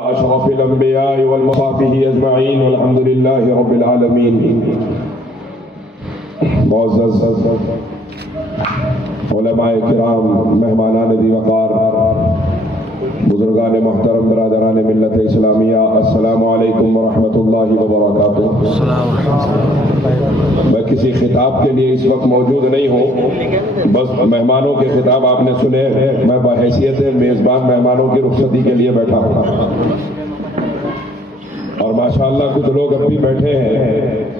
أشرف الأنبياء والمصحبه أجمعين والحمد لله رب العالمين. معزز علماء کرام، مہمانان ذی وقار، بزرگان محترم، برادران ملت اسلامیہ، السلام علیکم ورحمۃ اللہ وبرکاتہ. میں کسی خطاب کے لیے اس وقت موجود نہیں ہوں، بس مہمانوں کے خطاب آپ نے سنے. میں بحیثیت میزبان مہمانوں کی رخصتی کے لیے بیٹھا ہوں، اور ماشاءاللہ کچھ لوگ اب بھی بیٹھے ہیں،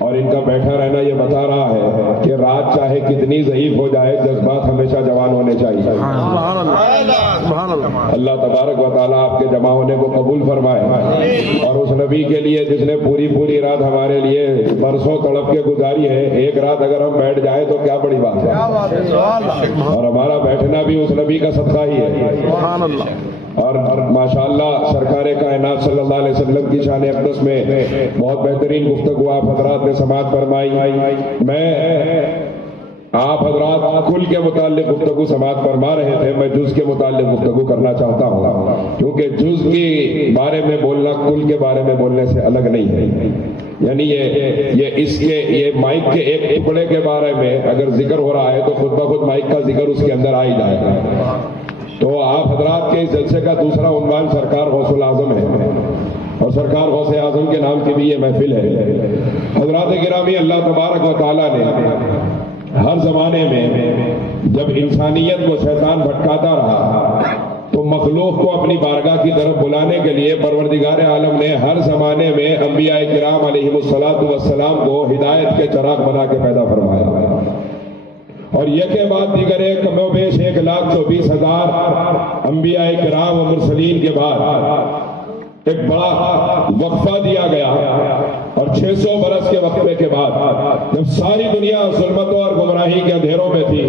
اور ان کا بیٹھا رہنا یہ بتا رہا ہے کہ رات چاہے کتنی ضعیف ہو جائے، جذبات ہمیشہ جوان ہونے چاہیے. اللہ تبارک و تعالیٰ آپ کے جمع ہونے کو قبول فرمائے، اور اس نبی کے لیے جس نے پوری رات ہمارے لیے برسوں تڑپ کے گزاری ہے، ایک رات اگر ہم بیٹھ جائیں تو کیا بڑی بات ہے. اور ہمارا بیٹھنا بھی اس نبی کا صدقہ ہی ہے. اور ماشاءاللہ سرکار کائنات صلی اللہ علیہ وسلم کی شان اقدس میں بہت بہترین گفتگو آپ حضرات نے سماعت فرمائی. میں آپ حضرات کل کے متعلق گفتگو سماعت فرما رہے تھے، میں جز کے متعلق گفتگو کرنا چاہتا ہوں، کیونکہ جز کے بارے میں بولنا کل کے بارے میں بولنے سے الگ نہیں ہے. یعنی یہ مائک کے ایک ٹکڑے کے بارے میں اگر ذکر ہو رہا ہے تو خود بخود مائک کا ذکر اس کے اندر آ ہی جائے گا. تو آپ حضرات کے اس جلسے کا دوسرا عنوان سرکار غوث الاعظم ہے، اور سرکار غوث اعظم کے نام کی بھی یہ محفل ہے. حضرات گرامی، اللہ تبارک و تعالیٰ نے ہر زمانے میں جب انسانیت کو شیطان بھٹکاتا رہا تو مخلوق کو اپنی بارگاہ کی طرف بلانے کے لیے پروردگار عالم نے ہر زمانے میں انبیاء کرام علیہم السلام کو ہدایت کے چراغ بنا کے پیدا فرمایا. اور یہ کے بعد دیگر کم و بیش 1,24,000 انبیاء کرام و مرسلین کے بعد ایک بڑا وقفہ دیا گیا، اور 600 برس کے وقفے کے بعد جب ساری دنیا ظلمتوں اور گمراہی کے اندھیروں میں تھی،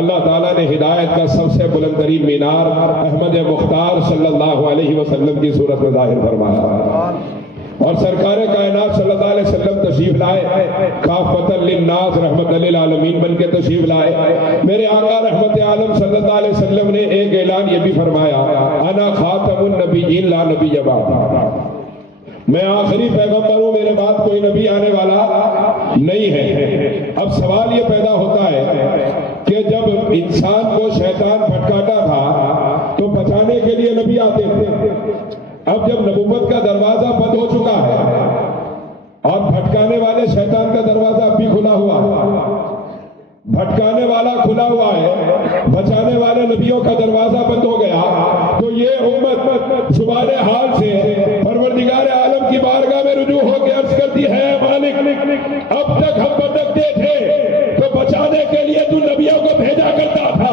اللہ تعالیٰ نے ہدایت کا سب سے بلند ترین مینار احمد مختار صلی اللہ علیہ وسلم کی صورت میں ظاہر فرمایا. اور سرکار کائنات صلی اللہ علیہ وسلم تشریف لائے، کافۃ للناس رحمت للعالمین بن کے تشریف لائے. میرے آقا رحمت عالم صلی اللہ علیہ وسلم نے ایک اعلان یہ بھی فرمایا، انا خاتم النبیین لا نبی بعد، میں آخری پیغمبر ہوں، میرے بعد کوئی نبی آنے والا نہیں ہے. اب سوال یہ پیدا ہوتا ہے کہ جب انسان کو شیطان بھٹکاتا تھا تو بچانے کے لیے نبی آتے تھے. اب جب نبوت کا دروازہ بند ہو چکا ہے اور بھٹکانے والے شیطان کا دروازہ اب بھی کھلا ہوا ہے، بھٹکانے والا کھلا ہوا ہے، بچانے والے نبیوں کا دروازہ بند ہو گیا، تو یہ امت زبان حال سے پروردگار عالم کی بارگاہ میں رجوع ہو کے عرض کرتی ہے، مالک اب تک ہم بھٹکتے تھے تو بچانے کے لیے تو نبیوں کو بھیجا کرتا تھا،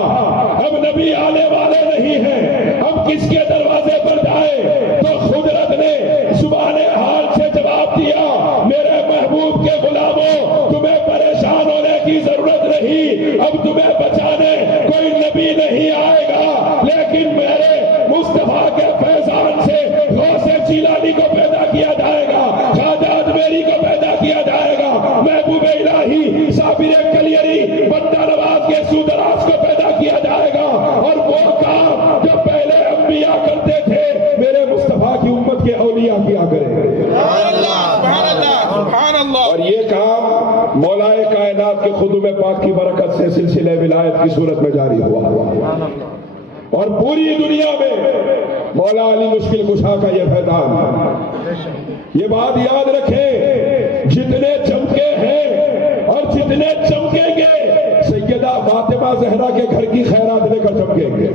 اب نبی آنے والے نہیں ہیں، ہم کس کے دروازے پر جائے؟ تو قدرت نے زبان حال سے جواب دیا، میرے محبوب کے غلاموں، تمہیں پریشان ہونے کی ضرورت نہیں، اب تمہیں بچانے کوئی نبی نہیں آئے گا، لیکن میرے مصطفیٰ کے فیضان سے غوث جیلانی کو پیدا کیا جائے گا، خواجہ میری کو پیدا کیا جائے گا، محبوب الہی صابر کلیری بندہ نواز کے سودراز کو پیدا کیا جائے گا. اور وہ کام جو پہلے انبیاء کرتے تھے میرے مصطفیٰ کی امت کے اولیاء کیا کریں. اور یہ کام مولا کائنات کے خدوم پاک کی برکت سے سلسلہ ولایت کی صورت میں جاری ہوا، اور پوری دنیا میں مولا علی مشکل کشا کا یہ فیضان. یہ بات یاد رکھیں، جتنے چمکے ہیں اور جتنے چمکیں گے سیدہ فاطمہ زہرا کے گھر کی خیرات لے کر چمکیں گے،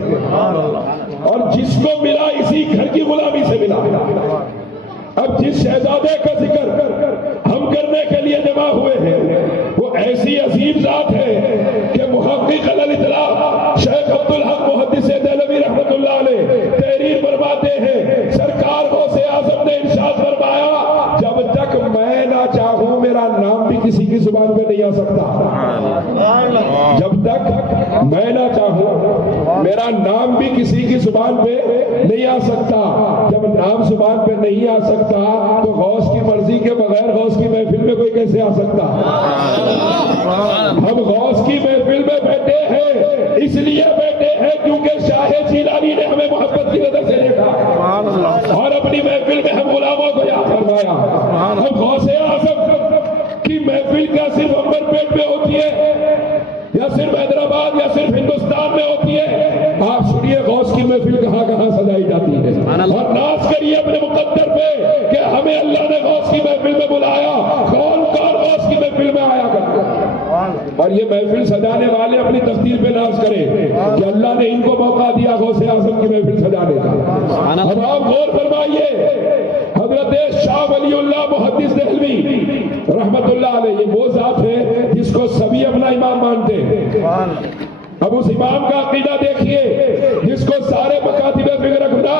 اور جس کو ملا اسی گھر کی غلامی سے ملا. اب جس شہزادے کا ذکر ہم کرنے کے لیے جمع ہوئے ہیں وہ ایسی عظیم ذات ہے کہ محقق الاطلاع شیخ عبدالحق محدث دہلوی رحمت اللہ علیہ تحریر فرماتے ہیں، سرکار غوث اعظم نے ارشاد فرمایا، جب تک میں نہ چاہوں میرا نام بھی کسی کی زبان پہ نہیں آ سکتا، جب تک میں نہ چاہوں میرا نام بھی کسی کی زبان پہ نہیں آ سکتا. جب نام زبان پہ نہیں آ سکتا تو غوث کی مرضی کے بغیر غوث کی محفل میں کوئی کیسے آ سکتا؟ ہم غوث کی محفل میں بیٹھے ہیں اس لیے بیٹھے ہیں کیونکہ شاہ جیلانی نے ہمیں محبت کی نظر سے دیکھا اور اپنی محفل دیکھیے غوث کی محفل کہاں کہاں سجائی جاتی ہے، اور ناز کریے اپنے مقدر پہ کہ ہمیں اللہ نے غوث کی محفل میں بلایا، کون کون غوث کی محفل میں آیا کرتے ہیں۔ اور یہ محفل سجانے والے اپنی تقدیر پہ ناز کریں کہ اللہ نے ان کو موقع دیا غوث اعظم کی محفل سجانے کا۔ اب آپ غور فرمائیے، حضرت شاہ ولی اللہ محدث دہلوی رحمت اللہ علیہ، یہ وہ ذات ہے جس کو سبھی اپنا امام مانتے ہیں۔ اب اس امام کا عقیدہ دیکھیے جس کو سارے مکاتب فکر رکھنا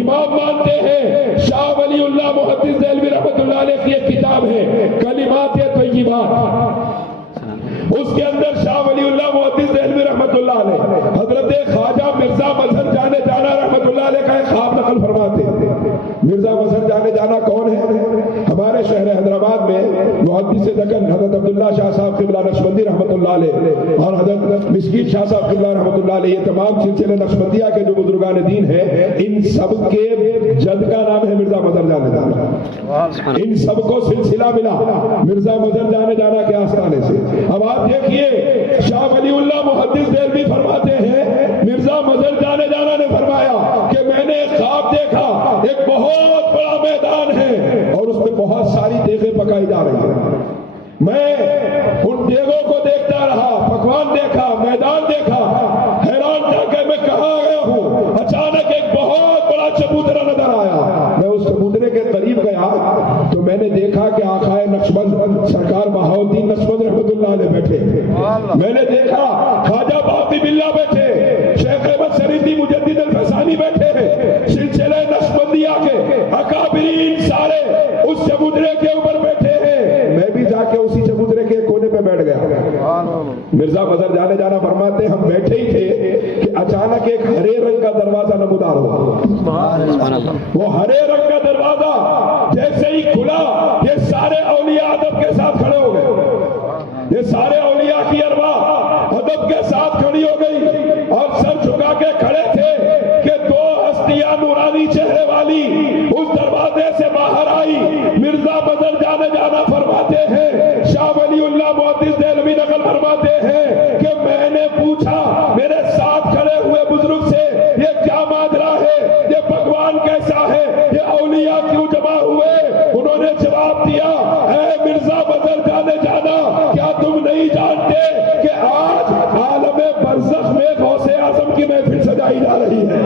امام مانتے ہیں۔ شاہ ولی اللہ محدث دہلوی رحمت اللہ علیہ کی ایک کتاب ہے کلمات طیبات، اس کے اندر شاہ ولی اللہ محدث دہلوی رحمت اللہ علیہ حضرت خواجہ مرزا مظہر جانے جانا رحمت اللہ علیہ کا ایک خواب نقل فرماتے ہیں۔ مرزا مظہر جانے جانا کون ہے؟ ہمارے شہر حیدرآباد میں محدث دکن حضرت عبداللہ شاہ صاحب قبلہ نقشبندی رحمت اللہ علیہ اور حضرت مسکین شاہ صاحب قبلہ رحمت اللہ علیہ، یہ تمام سلسلے نقشبندیہ کے جو بزرگان دین ہیں، ان سب کے جد کا نام ہے مرزا مظہر جانے جانا۔ ان سب کو سلسلہ ملا مرزا مظہر جانے جانا کے آستانے سے۔ اب آپ دیکھیے شاہ ولی اللہ محدث دہلوی فرماتے ہیں مرزا مظہر جانے جانا نے فرمایا کہ میں نے ایک خواب دیکھا، ایک بہت بڑا میدان ہے اور اس میں بہت ساری دیگیں پکائی جا رہی ہیں۔ میں ان دیگوں کو دیکھتا رہا، پکوان دیکھا، میدان دیکھا، حیران تھا کہ میں کہاں گیا ہوں۔ اچانک ایک بہت بڑا چبوترا نظر آیا، میں اس چبوترے کے قریب گیا تو میں نے دیکھا کہ آقائے نقشبند سرکار بہاؤالدین نقشبند رحمت اللہ علیہ بیٹھے، میں نے دیکھا خواجہ باقی باللہ بیٹھے، شیخ احمد شریفی مجدد الفسانی بیٹھے، سلسلہ نقشبندیہ کے اکابرین سارے اس چبوترے کے اوپر بیٹھے ہیں۔ میں بھی جا کے اسی چبوترے کے کونے پہ بیٹھ گیا۔ مرزا مظہر جانے جانا فرماتے ہم بیٹھے ہی تھے کہ اچانک ایک ہرے رنگ کا دروازہ نمودار ہوا۔ وہ ہرے رنگ کا دروازہ جیسے ہی کھلا، یہ سارے اولیاء ادب کے ساتھ کھڑے ہو گئے، یہ سارے اولیاء کی ارواح ادب کے ساتھ کھڑی ہو گئی اور سر جھکا کے کھڑے تھے کہ دو ہستیاں نورانی چہرے والی اس دروازے سے باہر آئی۔ مرزا مظہر جانے جانا فرماتے ہیں، شاہ ولی اللہ محدث دہلوی نقل فرماتے ہیں کہ میں نے پوچھا میرے ساتھ کھڑے ہوئے بزرگ سے یہ کیا ماجرا ہے، یہ پکوان کیسا ہے، یہ اولیاء کیوں جمع ہوئے؟ انہوں نے جواب دیا اے مرزا مظہر جانے جانا، کیا تم نہیں جانتے کہ آج عالم برزخ میں غوث اعظم کی محفل سجائی جا رہی ہے؟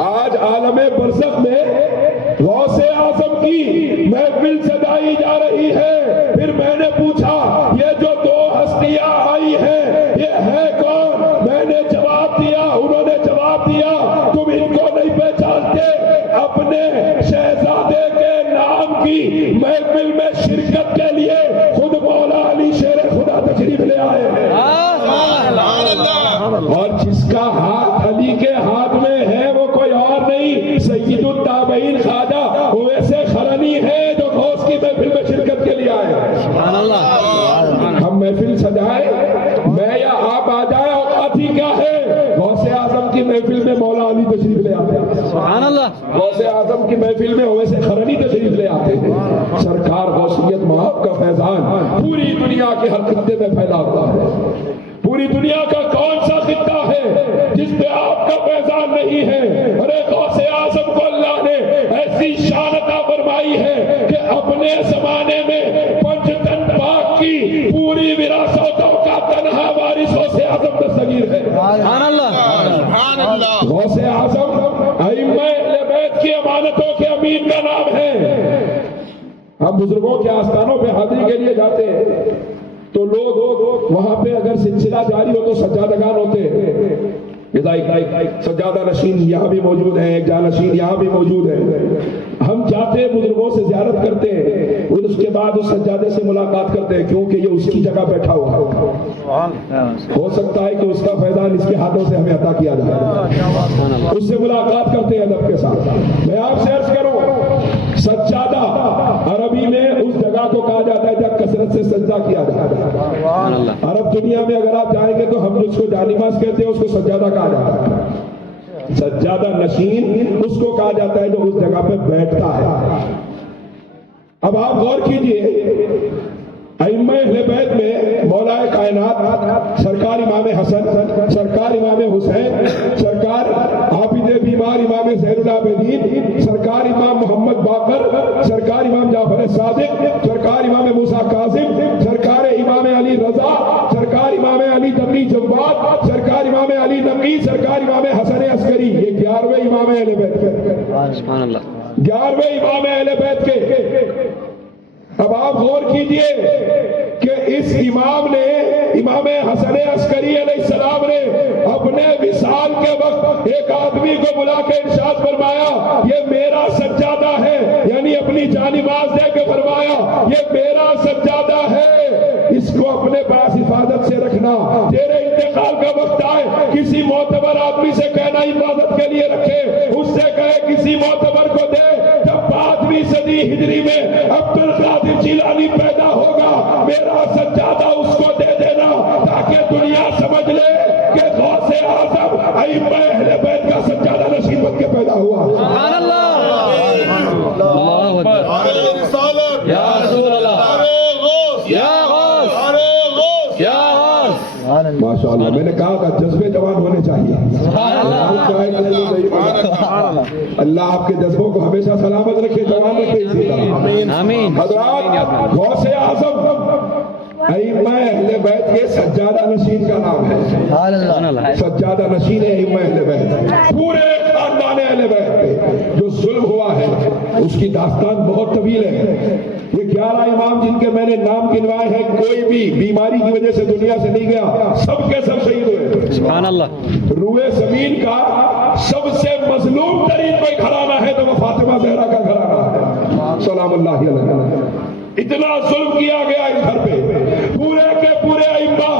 آج عالم برزخ میں غوث اعظم کی محفل سجائی جا رہی ہے۔ پھر میں نے پوچھا یہ جو دو ہستیاں آئی ہیں یہ ہے کون؟ میں نے جواب دیا، انہوں نے جواب دیا تم ان کو نہیں پہچانتے، اپنے شہزادے کے نام کی محفل میں شرکت کے لیے خود مولا علی شیر خدا تشریف لے آئے ہیں۔ اور جس کا ہاتھ علی کے ہاتھ میں ہے وہ کوئی اور نہیں، سید التابعین خواجہ اویس قرنی ہے جو غوث کی محفل میں شرکت کے لیے آئے ہیں۔ ہم محفل سجائیں، میں یا آپ آ جائیں، اوقات ہی کیا ہے؟ غوث اعظم کی محفل میں مولا علی تشریف لے آتے ہیں، سبحان اللہ۔ غوث اعظم کی محفل میں اویس قرنی تشریف لے آتے ہیں۔ سرکار غوثیت محب کا فیضان پوری دنیا کے ہر خطے میں پھیلا ہوا ہے۔ پوری دنیا کا کون سا خطہ ہے جس پہ آپ کا فیضان نہیں ہے؟ ارے غوث اعظم کو اللہ نے ایسی شان عطا فرمائی ہے کہ اپنے زمانے میں پنجتن پاک کی پوری وراثتوں کا تنہا وارث غوث اعظم دستگیر ہے۔ سبحان اللہ۔ غوث اعظم ائمہ اہل بیت کی امانتوں کے امین کا نام ہے۔ ہم بزرگوں کے آستانوں پہ حاضری کے لیے جاتے ہیں تو لوگ وہاں پہ اگر سلسلہ جاری ہو تو سجادگان ہوتے ہیں، سجادہ نشین یہاں بھی موجود ہیں، ایک جانشین یہاں بھی موجود ہے۔ ہم جاتے بزرگوں سے زیارت کرتے ہیں اور اس کے بعد اس سجادے سے ملاقات کرتے ہیں کیونکہ یہ اس کی جگہ بیٹھا ہوا ہے، ہو سکتا ہے کہ اس کا فیضان اس کے ہاتھوں سے ہمیں عطا کیا جائے۔ اس سے ملاقات کرتے ہیں ادب کے ساتھ۔ میں آپ سے عرض کروں، سجادہ عربی میں اس جگہ کو کہا جاتا ہے جب کثرت سے سجدہ کیا جاتا ہے۔ عرب دنیا میں اگر آپ جائیں گے تو ہم جس کو جانماز کہتے ہیں اس کو سجادہ کہا جاتا ہے۔ سجادہ نشین اس کو کہا جاتا ہے جو اس جگہ پہ بیٹھتا ہے۔ اب آپ غور کیجئے، ائمہ اہل بیت میں مولا کائنات سرکار امام حسن، سرکار امام حسین، سرکار عابد بیمار امام زین العابدین، سرکار امام محمد باقر، سرکار امام جعفر صادق، سرکار امام موسیٰ کاظم، سرکار امام علی رضا، سرکار امام علی تقی جواد، سرکار امام علی نقی، سرکار امام حسن عسکری، یہ 11ویں امام اہل بیت کے، سبحان اللہ، 11ویں امام اہل بیت کے۔ اب آپ غور کیجئے کہ اس امام نے، امام حسن عسکری علیہ السلام نے اپنے وصال کے وقت ایک آدمی کو بلا کے ارشاد فرمایا یہ میرا سجادہ ہے، یعنی اپنی جان باز دے کے فرمایا یہ میرا سجادہ ہے، اس کو اپنے پاس حفاظت سے رکھنا، تیرے انتقال کا وقت آئے کسی معتبر آدمی سے کہنا حفاظت کے لیے رکھے، اس سے کہے کسی معتبر کو دے۔ جب 5ویں صدی ہجری میں عبد القادر جیلانی پیدا ہوگا، میرا سجادہ اس کو دے دینا تاکہ دنیا سمجھ لے کہ غوث اعظم ائمہ اہل بیت کا سجادہ نشین بن کے پیدا ہوا۔ سبحان اللہ، اللہ اکبر، یا رسول اللہ، یا غوث، یا غوث، ماشاء اللہ، میں نے کہا تھا جذبے جوان ہونے چاہیے۔ اللہ آپ کے جذبوں کو ہمیشہ سلامت رکھے، جوان رکھے اسی طرح۔ آمین۔ حضرات، غوث اعظم ائمہ اہل بیت کے سجادہ نشین کا نام ہے، سجادہ نشین ائمہ اہل بیت، پورے خاندان اہل بیت پہ جو ظلم ہوا ہے اس کی داستان بہت طویل ہے۔ یہ 11 امام جن کے میں نے نام گنوائے ہیں، کوئی بھی بیماری کی وجہ سے دنیا سے نہیں گیا، سب کے سب شہید ہوئے۔ سبحان اللہ، روئے زمین کا سب سے مظلوم ترین کوئی گھرانہ ہے تو وہ فاطمہ زہرا کا گھرانہ ہے، سلام اللہ علیہ۔ اتنا ظلم کیا گیا اس گھر پہ، پورے کے پورے ائمہ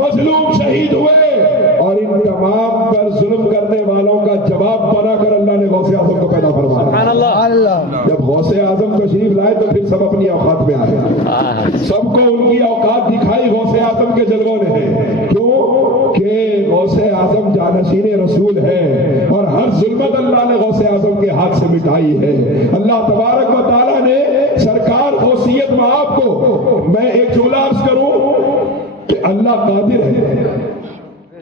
مظلوم شہید ہوئے، اور ان تمام پر ظلم کرنے والوں کا جواب بنا کر اللہ نے غوث اعظم کو پیدا فرمایا۔ سبحان اللہ، جب غوث اعظم تشریف لائے تو پھر سب اپنی اوقات میں آئے، سب کو ان کی اوقات دکھائی غوث اعظم کے جلووں نے۔ کیوں کہ غوث اعظم جانشین رسول ہے، اور ہر ظلمت اللہ نے غوث اعظم کے ہاتھ سے مٹائی ہے۔ اللہ تبارک و تعالیٰ نے سرکار غوثیت میں آپ کو، میں ایک جملہ عرض کروں کہ اللہ قادر ہے،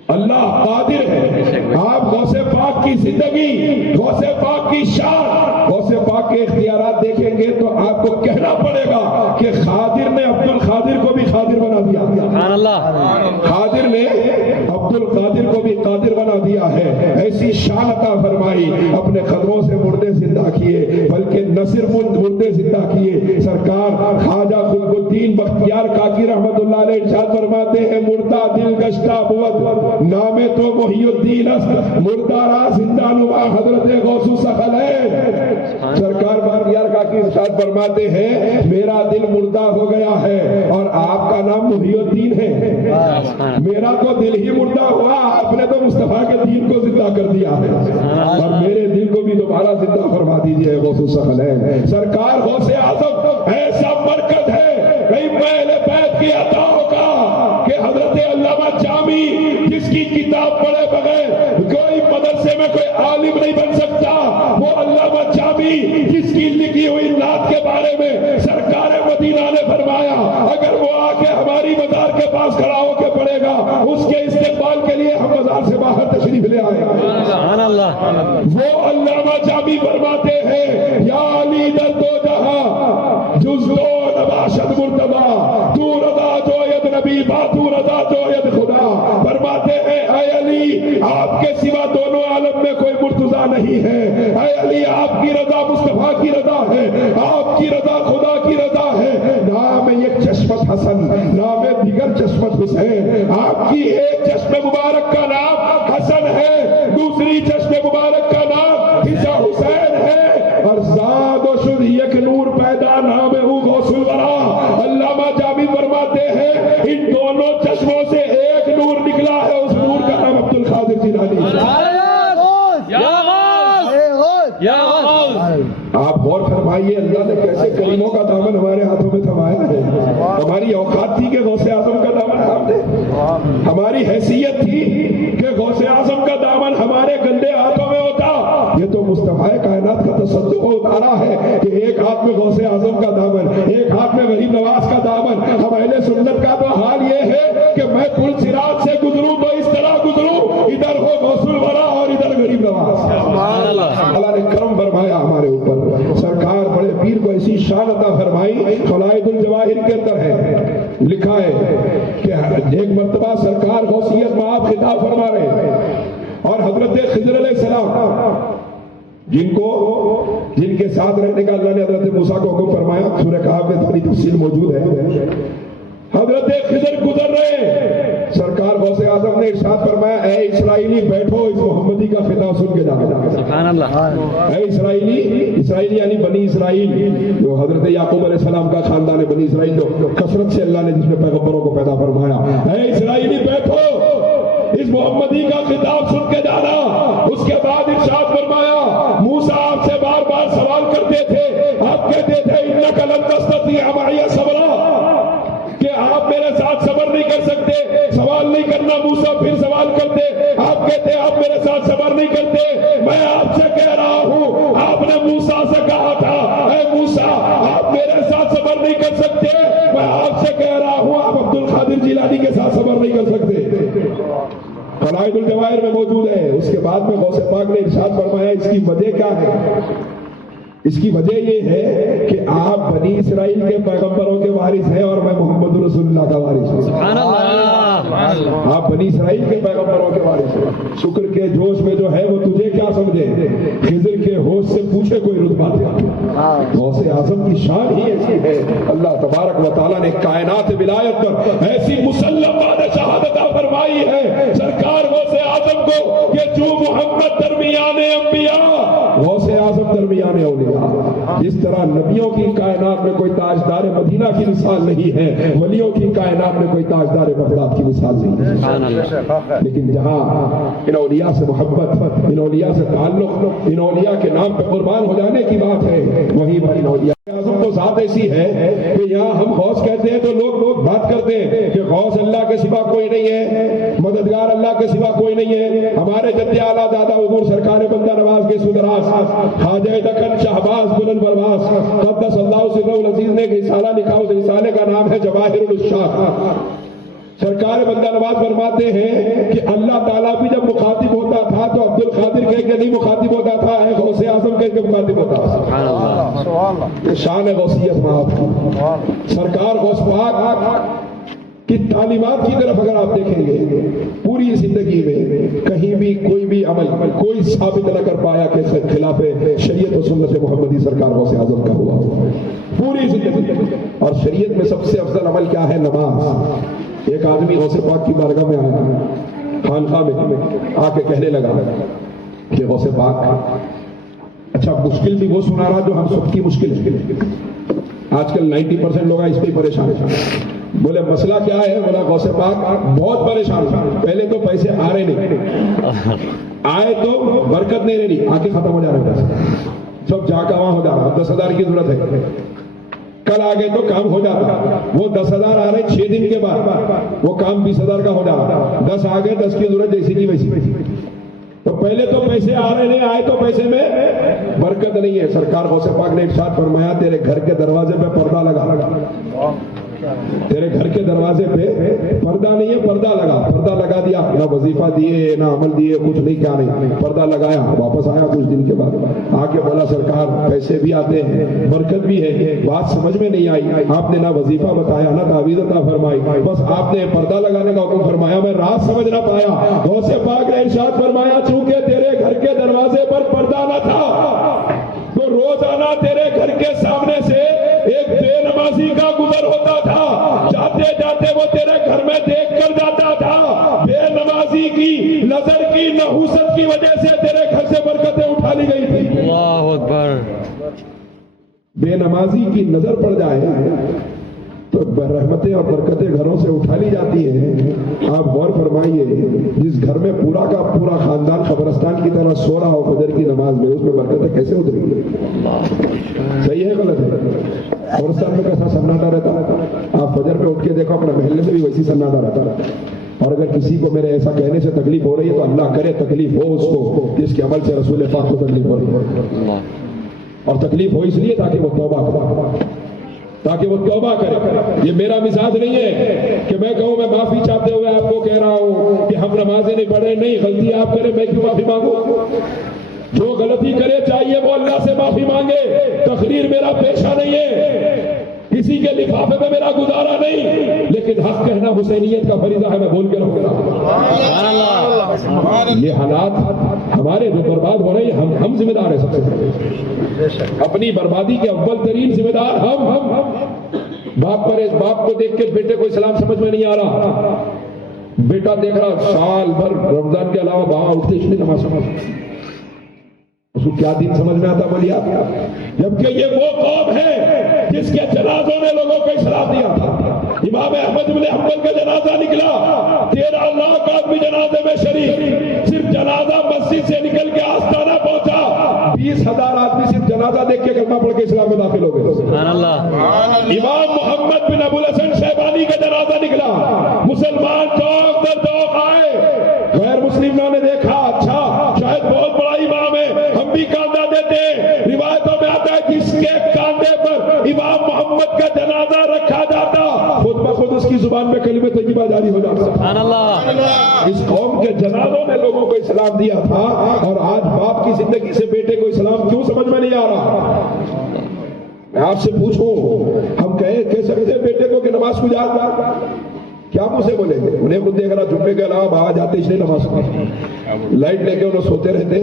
اللہ قادر ہے۔ آپ غوث پاک کی زندگی، غوث پاک کی شان، غوث پاک کے اختیارات دیکھیں گے تو آپ کو کہنا پڑے گا کہ خادر نے عبد القادر کو بھی قادر بنا دیا، سبحان اللہ، قادر نے عبد القادر کو بھی قادر بنا دیا ہے۔ ایسی شان عطا فرمائی، اپنے قدموں سے مردے زندہ کیے، بلکہ نہ صرف مردے زندہ کیے، سرکار خواجہ قطب الدین بختیار کاکی رحمت اللہ علیہ ارشاد فرماتے ہیں مردہ دل گشتہ بود نام تو محی الدین است، مردہ را زندہ نما حضرت غوث ثقلین۔ سرکار بختیار کاکی ارشاد فرماتے ہیں میرا دل مردہ ہو گیا ہے اور آپ کا نام محی الدین ہے۔ میرا تو دل ہی مردہ ہوا، آپ نے تو مصطفیٰ کے دین کو زندہ کر دیا ہے، اور میرے دل کو بھی دوبارہ زندہ فرما دیجئے غوث الثقلین۔ سرکار غوث اعظم ایسا مرکز ہے ائمہ اہل بیت کی عطاؤں کا کہ حضرت علامہ جامی جس کی کتاب پڑھے بغیر کوئی مدرسے میں کوئی عالم نہیں بن سکتا، وہ علامہ جامی جس کی لکھی ہوئی نعت کے بارے میں سرکار مدینہ نے فرمایا اگر وہ آ کے ہماری مزار کے پاس کھڑا ہو کے پڑھے گا اس کے استقبال کے لیے ہم مزار سے باہر تشریف لے آئے گا۔ سبحان اللہ، وہ علامہ جامی فرماتے ہیں یا علی در دو جہاں جز دو نباشد مرتضی، تو رضا جو ید نبی با تو رضا جو ید خدا۔ فرماتے ہیں اے علی آپ کے سوا دونوں عالم میں کوئی مرتضی نہیں ہے، اے علی آپ کی رضا مصطفیٰ کی رضا ہے، آپ کی رضا خدا کی رضا ہے۔ نام ایک چشمت حسن، نام دیگر چشمت حسین، آپ کی ایک چشم مبارک کا نام حسن ہے، دوسری چشم مبارک کا نام عیسیٰ حسین ہے، اور زاد و شد یک نور پیدا نام او غوث الورا۔ علامہ جامی فرماتے ہیں ان دونوں چشموں سے ایک نور نکلا ہے، اس نور کا نام عبد القادر جیلانی ہے۔ آپ غور فرمائیے اللہ نے کیسے کریموں کا دامن ہمارے ہاتھوں میں تھمایا ہے۔ ہماری اوقات تھی کہ غوث اعظم کا دامن تھام دے، ہماری حیثیت تھی کہ غوث اعظم کا دامن ہمارے گندے ہاتھوں میں ہوتا۔ یہ تو مصطفیٰ کائنات کا تصدق اتارا ہے کہ ایک ہاتھ میں غوث اعظم کا دامن، ایک ہاتھ میں غریب نواز کا دامن، ہم شان عطا فرمائی خلائد الجواہر کے اندر ہے، لکھا ہے کہ ایک مرتبہ سرکار غوثیت میں آپ خطاب فرما رہے ہیں اور حضرت خضر علیہ السلام جن کے ساتھ رہنے کا اللہ نے حضرت موسیٰ کو حکم فرمایا، سورہ کہف میں تھوڑی تفصیل موجود ہے، حضرت خضر گزر رہے، سرکار غوث اعظم نے ارشاد فرمایا اے اسرائیلی بیٹھو، اس محمدی کا خطاب سن کے جانا۔ سبحان اللہ۔ اے اسرائیلی یعنی بنی اسرائیل، جو حضرت یعقوب علیہ السلام کا خاندان ہے، بنی اسرائیل جو کثرت سے اللہ نے جس میں پیغمبروں کو پیدا فرمایا، اے اسرائیلی بیٹھو، اس محمدی کا خطاب سن کے جانا۔ اس کے بعد ارشاد فرمایا موسیٰ آپ سے بار بار سوال کرتے تھے، آپ کہتے تھے انک لن تستطیع معی صبرا، کہ آپ میرے ساتھ صبر نہیں کر سکتے، سوال نہیں کرنا موسیٰ، پھر سوال کرتے، آپ کہتے آپ میرے ساتھ صبر نہیں کرتے، میں آپ سے کہہ رہا ہوں، آپ نے موسیٰ سے کہا تھا اے موسیٰ آپ میرے ساتھ صبر نہیں کر سکتے، میں آپ سے کہہ رہا ہوں آپ عبد القادر جیلانی کے ساتھ صبر نہیں کر سکتے۔ خلائد الجواہر میں موجود ہے۔ اس کے بعد میں غوث پاک نے ارشاد فرمایا اس کی وجہ کیا ہے؟ اس کی وجہ یہ ہے کہ آپ بنی اسرائیل کے پیغمبروں کے وارث ہیں اور میں محمد رسول اللہ کا وارث ہوں۔ سبحان اللہ۔ آپ بنی اسرائیل کے پیغمبروں کے وارث ہیں۔ شکر کے جوش میں جو ہے وہ تجھے کیا سمجھے، خضر کے ہوش سے پوچھے کوئی رتبہ دیا۔ غوث اعظم کی شان ہی ایسی ہے، اللہ تبارک و تعالیٰ نے کائنات ولایت پر ایسی مسلم بعد شہادت فرمائی ہے سرکار غوث اعظم کو کہ جو محمد درمیان انبیاء، غوث اعظم درمیان اولیاء۔ جس طرح نبیوں کی کائنات میں کوئی تاجدار مدینہ کی مثال نہیں ہے، ولیوں کی کائنات میں کوئی تاجدار بغداد کی مثال نہیں ہے، لیکن جہاں ان اولیاء سے محبت، ان اولیاء سے تعلق، ان اولیاء کے نام پہ قربان ہو جانے کی بات ہے، وہیں پر ان اولیاء اعظم تو ذات ایسی ہے کہ یہاں ہم غوث کہتے ہیں تو لوگ بات کرتے ہیں کہ غوث اللہ کے سوا کوئی نہیں ہے، مددگار اللہ کے سوا کوئی نہیں ہے۔ ہمارے جد اعلیٰ دادا حضور سرکار بندہ نواز کے سدراس خواجہ دکن شہباز بلند پرواز قدس اللہ سرہ العزیز نے ایک رسالہ لکھا، اس رسالے کا نام ہے جواہر الاشراق۔ سرکار بندہ نواز فرماتے ہیں کہ اللہ تعالیٰ بھی جب مخاطب ہوتا تھا تو عبد القادر کہہ کے نہیں مخاطب ہوتا تھا، غوث اعظم کہہ کے مخاطب ہوتا تھا۔ یہ شان غوثیت معاف کی۔ سرکار غوث پاک کی تعلیمات کی طرف اگر آپ دیکھیں گے، پوری زندگی میں کہیں بھی کوئی بھی عمل کوئی ثابت نہ کر پایا کہ خلاف شریعت و سنت محمدی سرکار غوث اعظم کا ہوا پوری زندگی۔ اور شریعت میں سب سے افضل عمل کیا ہے؟ نماز۔ ایک آدمی غوث پاک کی بارگاہ میں آیا، خانقاہ میں آ کے کہنے لگا کہ غوث پاک، اچھا مشکل بھی وہ سنا رہا جو ہم سب کی مشکل ہے، آج کل 90% لوگ اس پہ پریشان ہیں۔ بولے مسئلہ کیا ہے؟ بولا غوث پاک بہت پریشان تھا، پہلے تو پیسے آ رہے نہیں، آئے تو برکت نہیں رہی، آ کے ختم ہو جا رہے پیسے، سب جا کا وہاں ہو جا رہا، 10,000 کی ضرورت ہے، کل آگے تو کام ہو جاتا، وہ 10,000 آ رہے 6 دن کے بعد وہ کام 20,000 کا ہو جاتا، 10 آگے 10 کی ضرورت جیسی کی ویسی۔ تو پہلے تو پیسے آ رہے نہیں، آئے تو پیسے میں برکت نہیں ہے۔ سرکار غوث پاک نے ارشاد فرمایا تیرے گھر کے دروازے پہ پردہ لگا، تیرے گھر کے دروازے پہ پردہ نہیں ہے، پردہ لگا دیا، نہ وظیفہ دیے نہ عمل دیے، کچھ نہیں کیا نہیں، پردہ لگایا، واپس آیا کچھ دن کے بعد آ کے بولا سرکار پیسے بھی آتے ہیں، برکت بھی ہے، بات سمجھ میں نہیں آئی، آپ نے نہ وظیفہ بتایا نہ تعویذ عطا فرمائی، بس آپ نے پردہ لگانے کا حکم فرمایا، میں رات سمجھ نہ پایا۔ غوث پاک نے ارشاد فرمایا چونکہ تیرے گھر کے دروازے پر پردہ نہ تھا تو روزانہ تیرے گھر کے سامنے سے ایک بے نمازی کا گزر ہوتا تھا، جاتے جاتے وہ تیرے گھر میں دیکھ کر جاتا تھا، بے نمازی کی نظر کی نحوست کی وجہ سے تیرے گھر سے برکتیں اٹھا لی گئی تھی۔ اللہ اکبر۔ بے نمازی کی نظر پڑ جائے تو رحمتیں اور برکتیں گھروں سے اٹھا لی جاتی ہیں۔ آپ غور فرمائیے، جس گھر میں پورا کا پورا خاندان قبرستان کی طرح سو رہا ہو فجر کی نماز میں، اس میں برکتیں کیسے اتریں گی؟ صحیح ہے غلط ہے؟ قبرستان میں کیسا سناٹا رہتا ہے، آپ فجر پہ اٹھ کے دیکھو اپنے محلے میں بھی ویسی سناٹا رہتا ہے۔ اور اگر کسی کو میرے ایسا کہنے سے تکلیف ہو رہی ہے تو اللہ کرے تکلیف ہو اس کو جس کے عمل سے رسول پاک کو تکلیف ہو رہی ہے، اور تکلیف ہو اس لیے تاکہ وہ توبہ کرے۔ یہ میرا مزاج نہیں ہے کہ میں کہوں میں معافی چاہتے ہوئے آپ کو کہہ رہا ہوں کہ ہم نمازیں نہیں پڑھ رہے، نہیں، غلطی آپ کریں، میں کیوں معافی مانگوں؟ جو غلطی کرے چاہیے وہ اللہ سے معافی مانگے. تقریر میرا پیشہ نہیں ہے, کسی کے لفافے میں میرا گزارا نہیں, لیکن حق کہنا حسینیت کا فریضہ ہے. میں بول کے رہوں گا یہ حالات ہمارے جو برباد ہو رہے ہیں, ہم ذمہ دار ہیں. سب سے پہلے اپنی بربادی کے اول ترین ذمہ دار ہم. باپ کو دیکھ کے بیٹے کو اسلام سمجھ میں نہیں آ رہا. بیٹا دیکھ رہا سال بھر رمضان کے علاوہ وہاں اٹھتے اس نے نماز اس کو کیا دین سمجھ میں آتا بولیے آپ. جبکہ یہ وہ قوم ہے جس کے جنازوں نے لوگوں کو اسلام دیا تھا. امام احمد بن حنبل کا جنازہ نکلا, 13 لاکھ آدمی جنازے میں شریک. صرف جنازہ مسجد سے نکل کے آستانہ پہنچا, 20,000 آدمی صرف جنازہ دیکھ کے کلمہ پڑھ کے اسلام میں داخل ہو گئے. سبحان اللہ. امام محمد بن ابو الحسن شیبانی کا جنازہ نکلا, مسلمان چوک در چوک آئے. غیر مسلموں نے دیکھا اچھا شاید بہت بڑا امام ہے, ہم بھی کاندھا دیتے. روایتوں میں آتا ہے جس کے کاندھے پر امام محمد کا جنازہ رکھا جاتا خود بخود اس کی زبان میں کلمہ طیبہ جاری ہو جاتا. سبحان اللہ. اس قوم کے جنازوں نے لوگوں کو اسلام دیا تھا, اور آج باپ کی زندگی سے بیٹے کو اسلام کیوں سمجھ میں نہیں آ رہا؟ میں آپ سے پوچھوں, ہم کہہ سکتے بیٹے کو کہ نماز کو جا, کیا مجھ سے بولیں گے؟ انہیں خود دیکھ رہا جمعے کے علاوہ باہر جاتے اس لیے نماز پڑھتے, لائٹ لے کے انہیں سوتے رہتے,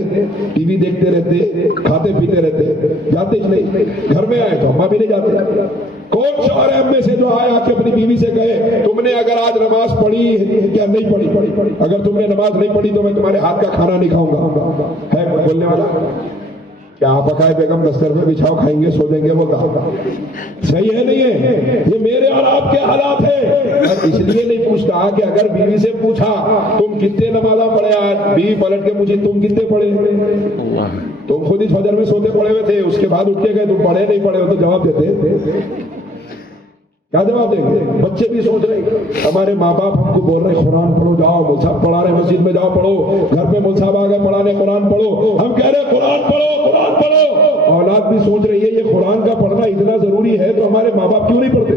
ٹی وی دیکھتے رہتے, کھاتے پیتے رہتے, جاتے اس نہیں. گھر میں آئے تو ہم بھی نہیں جاتے. کون شوہر ہے ہم میں سے جو آیا کہ اپنی بیوی سے کہے تم نے اگر آج نماز پڑھی کیا نہیں پڑھی, اگر تم نے نماز نہیں پڑھی تو میں تمہارے ہاتھ کا کھانا نہیں کھاؤں گا؟ ہے بولنے والا؟ کیا آپ پکائے بیگم بستر میں بچھاؤ کھائیں گے سو جائیں گے؟ بولتا صحیح ہے نہیں ہے؟ یہ میرے اور آپ کے حالات ہیں. اس لیے نہیں پوچھتا کہ اگر بیوی سے پوچھا تم کتنے نمازاں پڑھے آج, بیوی پلٹ کے پوچھی تم کتنے پڑھے, تم خود اس فجر میں سوتے پڑے ہوئے تھے, اس کے بعد اٹھ کے گئے تم پڑھے نہیں پڑھے ہو, تو جواب دیتے کیا جواب دیں گے؟ بچے بھی سوچ رہے ہمارے ماں باپ ہم کو بول رہے قرآن پڑھو, جاؤ مول صاحب پڑھا رہے مسجد میں جاؤ پڑھو, گھر پہ مول صاحب آ گئے پڑھانے قرآن پڑھو, ہم کہہ رہے قرآن پڑھو. اولاد بھی سوچ رہی ہے یہ قرآن کا پڑھنا اتنا ضروری ہے تو ہمارے ماں باپ کیوں نہیں پڑھتے؟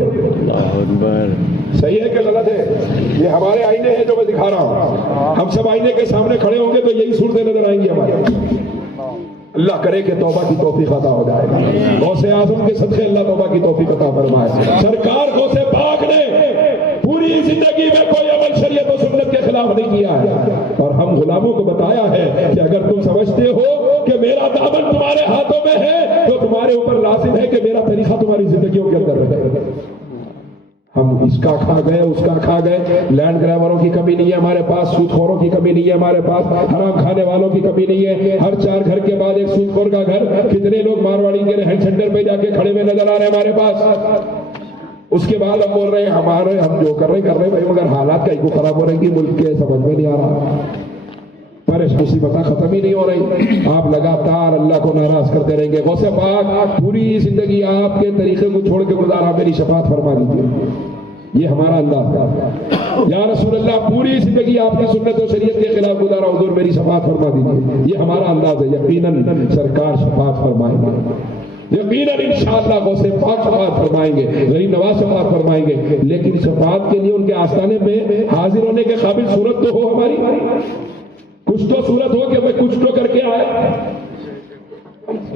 صحیح ہے کہ غلط ہے؟ یہ ہمارے آئینے ہیں جو میں دکھا رہا ہوں. ہم سب آئینے کے سامنے کھڑے ہوں گے تو یہی صورتیں نظر آئیں گی ہمارے. اللہ کرے کہ توبہ کی توفیق عطا ہو جائے. غوث اعظم کے صدقے اللہ توبہ کی توفیق عطا فرمائے. سرکار غوث پاک نے پوری زندگی میں کوئی عمل شریعت و سنت کے خلاف نہیں کیا ہے, اور ہم غلاموں کو بتایا ہے کہ اگر تم سمجھتے ہو کہ میرا دامن تمہارے ہاتھوں میں ہے تو تمہارے اوپر لازم ہے کہ میرا طریقہ تمہاری زندگیوں کے اندر رہے. ہم اس کا کھا گئے اس کا کھا گئے. لینڈ گریوروں کی کمی نہیں ہے ہمارے پاس, سود خوروں کی کمی نہیں ہے ہمارے پاس, حرام کھانے والوں کی کمی نہیں ہے. ہر 4 گھر کے بعد ایک سود خور کا گھر. کتنے لوگ مارواڑی کے رہن سینٹر پہ جا کے کھڑے ہوئے نظر آ رہے ہیں ہمارے پاس. اس کے بعد ہم بول رہے ہیں ہم جو کر رہے بھائی, مگر حالات کا خراب ہو رہے ہیں, ملک کے سمجھ میں نہیں آ رہا. پر مصیبتیں ختم ہی نہیں ہو رہی. آپ لگاتار اللہ کو ناراض کرتے رہیں گے. غوث پاک پوری زندگی آپ کے طریقے کو چھوڑ کے گزارا, میری شفاعت فرما دیجیے. یہ ہمارا انداز ہے. یا رسول اللہ پوری زندگی آپ کی سنت و شریعت کے خلاف گزارا, حضور میری شفاعت فرما دیجیے. یہ ہمارا انداز ہے. یقیناً سرکار شفاعت فرمائیں گے, یقیناً انشاءاللہ غوث پاک شفاعت فرمائیں گے, غریب نواز شفاعت فرمائیں گے. لیکن شفاعت کے لیے ان کے آستانے میں حاضر ہونے کے قابل صورت تو ہو ہماری, کچھ تو صورت ہو کہ میں کچھ تو کر کے آئے.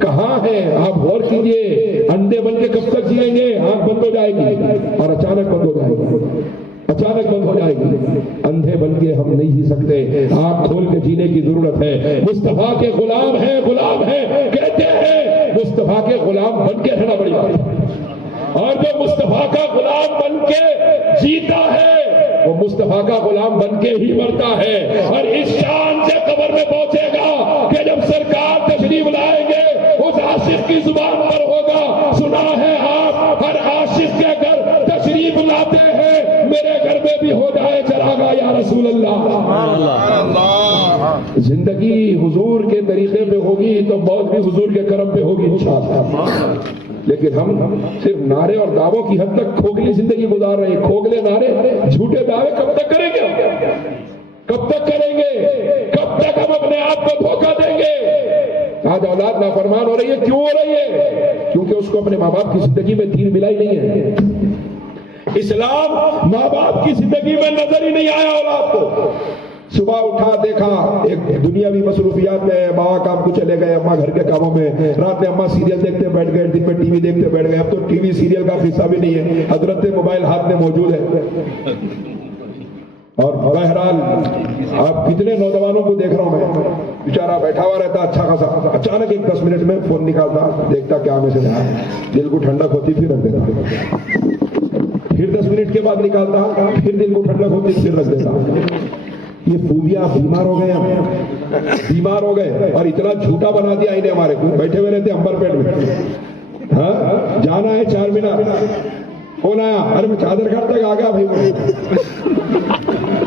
کہاں ہے آپ غور کیجئے. اندھے بن کے کب تک جیئیں گے؟ آنکھ بند ہو جائے گی اور اچانک بند ہو جائے گی, اچانک بند ہو جائے گی. اندھے بن کے ہم نہیں جی سکتے, آنکھ کھول کے جینے کی ضرورت ہے. مصطفیٰ کے غلام ہیں کہتے ہیں, مصطفیٰ کے غلام بن کے رہنا بڑی بات ہے. اور جو مصطفیٰ کا غلام بن کے جیتا ہے وہ مصطفیٰ کا غلام بن کے ہی مرتا ہے. اور اس شان سے قبر میں پہنچے گا کہ جب سرکار تشریف لائیں گے اس عاشق کی زبان پر ہوگا, سنا ہے آپ ہر عاشق کے گھر تشریف لاتے ہیں, میرے گھر میں بھی ہو جائے چراغا یا رسول اللہ. زندگی حضور کے طریقے پہ ہوگی تو موت بھی حضور کے کرم پہ ہوگی انشاءاللہ. لیکن ہم صرف نعرے اور دعووں کی حد تک کھوکھلی زندگی گزار رہے ہیں. کھوکھلے نعرے جھوٹے دعوے کب تک کریں گے؟ کب تک کریں گے؟ کب تک ہم اپنے آپ کو دھوکہ دیں گے؟ آج اولاد نافرمان ہو رہی ہے. کیوں ہو رہی ہے؟ کیونکہ اس کو اپنے ماں باپ کی زندگی میں دین ملا ہی نہیں ہے. اسلام ماں باپ کی زندگی میں نظر ہی نہیں آیا اولاد کو. صبح اٹھا دیکھا ایک دنیاوی مصروفیات میں بابا کام کو چلے گئے، اماں گھر کے کاموں میں، رات میں اماں سیریل دیکھتے بیٹھ گئے، دن میں ٹی وی دیکھتے بیٹھ گئے۔ اب تو ٹی وی سیریل کا قصہ بھی نہیں ہے، حضرت موبائل ہاتھ میں موجود ہے۔ اور بہرحال آپ کتنے نوجوانوں کو دیکھ رہا ہوں میں، بیچارہ بیٹھا ہوا رہتا اچھا خاصا، اچانک ایک 10 منٹ میں فون نکالتا، دیکھتا کیا میسج ہے، دل کو ٹھنڈک ہوتی پھر رکھ دیتا، پھر 10 منٹ کے بعد نکالتا، پھر دل کو ٹھنڈک ہوتی پھر رکھ دیتا۔ یہ پھوبیا بیمار ہو گئے، بیمار ہو گئے، اور اتنا جھوٹا بنا دیا انہیں ہمارے کو، بیٹھے ہوئے رہتے امبر پیٹ میں، ہاں جانا ہے 4 مینار، کون آیا؟ ارے میں چادر گھاٹ تک آ گیا بھائی،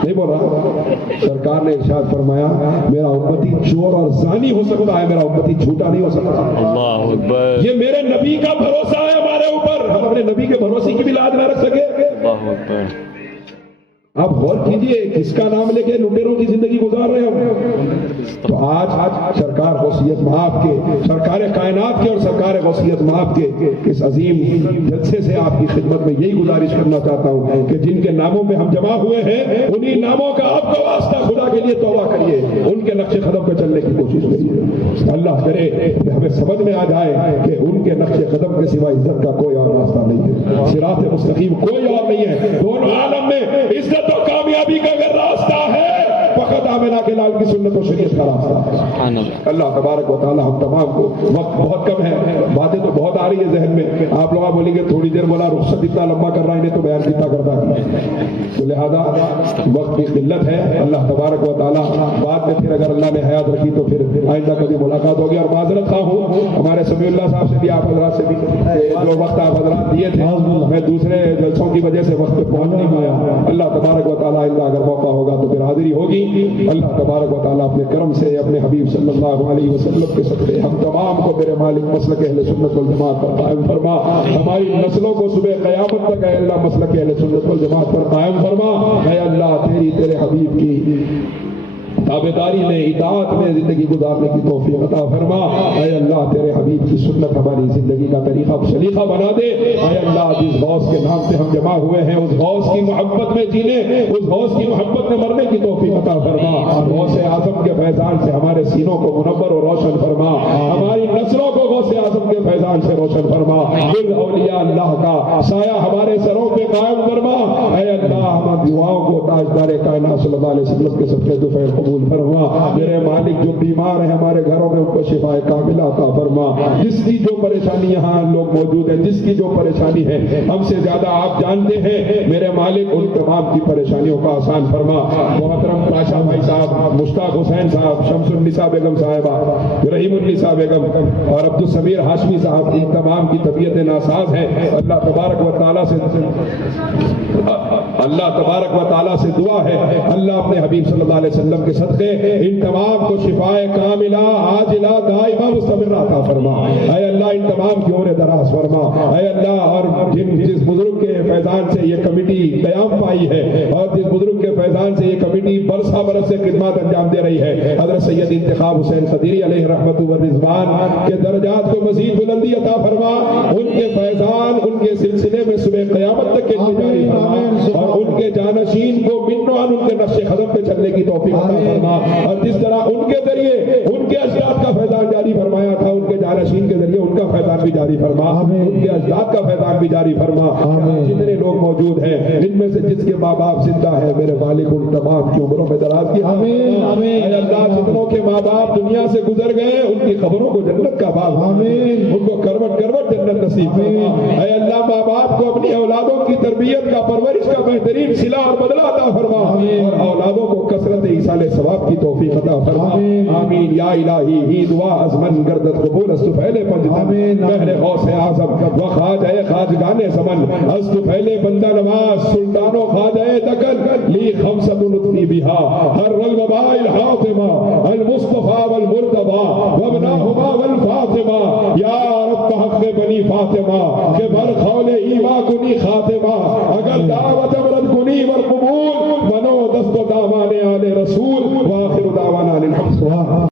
نہیں بول رہا۔ سرکار نے ارشاد فرمایا میرا امتی چور اور زانی ہو سکتا ہے، میرا امتی جھوٹا نہیں ہو سکتا۔ اللہ اکبر، یہ میرے نبی کا بھروسہ ہے ہمارے اوپر، ہم اپنے نبی کے بھروسے کی بھی لاج نہ رکھ سکے۔ اللہ اکبر۔ آپ غور کیجئے کس کا نام لے کے لٹیروں کی زندگی گزار رہے ہوں۔ تو آج سرکار غوثیت مآب کے، سرکار کائنات کے اور سرکار غوثیت مآب کے اس عظیم جلسے سے آپ کی خدمت میں یہی گزارش کرنا چاہتا ہوں کہ جن کے ناموں پہ ہم جمع ہوئے ہیں، انہی ناموں کا آپ کا واسطہ خدا کے لیے توبہ کریے، ان کے نقش قدم پہ چلنے کی کوشش کریے۔ اللہ کرے کہ ہمیں سمجھ میں آ جائے کہ ان کے نقش قدم کے سوا عزت کا کوئی اور راستہ نہیں ہے، صراط مستقیم کوئی اور نہیں ہے۔ دونوں عالم میں عزت تو کامیابی کا اگر راستہ ہے، فقط آمنہ کے لال کی سنت و شریعت کا راستہ ہے۔ اللہ تبارک و تعالی ہم تمام کو، وقت بہت کم ہے، باتیں تو بہت آ رہی ہے ذہن میں، آپ لوگ بولیں گے تھوڑی دیر بولا، رخصت اتنا لمبا کر رہا ہے، انہیں تو بیان کتنا کرتا ہے، تو لہذا وقت کی قلت ہے۔ اللہ تبارک و تعالی بعد میں پھر اگر اللہ نے حیات رکھی تو پھر آئندہ کبھی ملاقات ہوگی۔ اور معذرت خواہ ہوں ہمارے سمیع اللہ صاحب سے بھی، آپ حضرات سے بھی، جو وقت آپ حضرات دیے تھے میں دوسرے جلسوں کی وجہ سے وقت پہ پہنچ نہیں پایا۔ اللہ تبارک و تعالی آئندہ اگر موقع ہوگا تو پھر حاضری ہوگی۔ اللہ تبارک و تعالی اپنے کرم سے اپنے حبیب صلی اللہ علیہ وسلم کے صدقے ہم تمام کو میرے مالک مسلک اہل سنت والجماعت پر قائم فرما، ہماری نسلوں کو صبح قیامت تک اے اللہ مسلک اہل سنت والجماعت پر قائم فرما۔ اے اللہ تیرے حبیب کی تابعداری میں، اطاعت میں زندگی گزارنے کی توفیق عطا فرما۔ اے اللہ تیرے حبیب کی سنت ہماری زندگی کا طریقہ سلیقہ بنا دے۔ اے اللہ جس غوث کے نام سے ہم جمع ہوئے ہیں، اس غوث کی محبت میں جینے، اس غوث کی محبت میں مرنے کی توفیق عطا فرما۔ غوث اعظم کے فیضان سے ہمارے سینوں کو منور و روشن فرما، ہماری نسلوں کو غوث اعظم کے فیضان سے روشن فرما۔ دل اولیاء اللہ کا سایہ ہمارے سروں پہ قائم فرما۔ اے اللہ ہم دعاؤں کو تاجدار کائنات صلی اللہ علیہ وسلم کے صدقے دفعہ قبول فرما۔ میرے مالک جو بیمار ہیں ہمارے گھروں میں ان کو شفا کاملہ عطا فرما۔ جس کی جو پریشانی یہاں لوگ موجود ہیں، جس کی جو پریشانی ہے ہم سے زیادہ آپ جانتے ہیں، میرے مالک ان تمام کی پریشانیوں کا آسان فرما۔ محترم پاشا بھائی صاحب، مشتاق حسین صاحب، شمس النساء بیگم صاحبہ، رحیم النساء بیگم اور عبدالسمیر ہاشمی صاحب، ان تمام کی طبیعت ناساز ہے۔ اللہ تبارک و تعالیٰ سے دعا ہے اللہ اپنے حبیب صلی اللہ علیہ وسلم کے صدقے ان تمام کو شفائے کاملہ عاجلہ دائمہ مستمرہ عطا فرما۔ اے اللہ ان تمام کی عمر دراز فرما۔ اے اللہ اور جس بزرگ کے فیضان سے یہ کمیٹی قیام پائی ہے اور جس بزرگ کے فیضان سے یہ کمیٹی برسہ برس سے خدمات انجام دے رہی ہے، حضرت سید انتخاب حسین قدیری علیہ رحمت و رضوان کے درجات کو مزید بلندی عطا فرما، ان کے فیضان ان کے سلسلے میں صبح قیامت تک کے لیے جاری فرما، اور ان کے جانشین کو منوان ان کے نقش قدم پہ چلنے کی توفیق عطا فرما، اور جس طرح ان کے ذریعے ان کے اجداد کا فیضان جاری فرمایا تھا، ان کے جانشین کے ذریعے ان کا فیضان بھی جاری فرما، ان کے اجداد کا فیضان بھی جاری فرما۔ جتنے لوگ موجود ہیں ان میں سے جس کے ماں باپ زندہ ہیں، میرے مالک ان تمام کی عمروں میں دراز کی آمین۔ اے اللہ جتنوں کے ماں باپ دنیا سے گزر گئے ان کی خبروں کو جنت کا باغ، ان کو کروٹ کروٹ جنت نصیب فرما۔ اے اللہ ماں باپ کو اپنی اولادوں کی تربیت کا، پرورش کا بہترین صلہ اور بدلہ عطا فرما، اور اولادوں کو کثرت ایصال ثواب کی توفیق عطا فرما۔ آمین یا الہی ہی دعا ازمن گردت قبول است پہلے پنجتن بہر غوث اعظم و خواجہ خواجگان زمن است پہلے بندہ نواز سلطان و خواجہ دکن لی خمسۃ لطفی بہا ہر الوباء الحاطمہ المصطفیٰ والمرتبہ وابناہما والفاطمہ یا رب حق بنی فاطمہ کہ برخو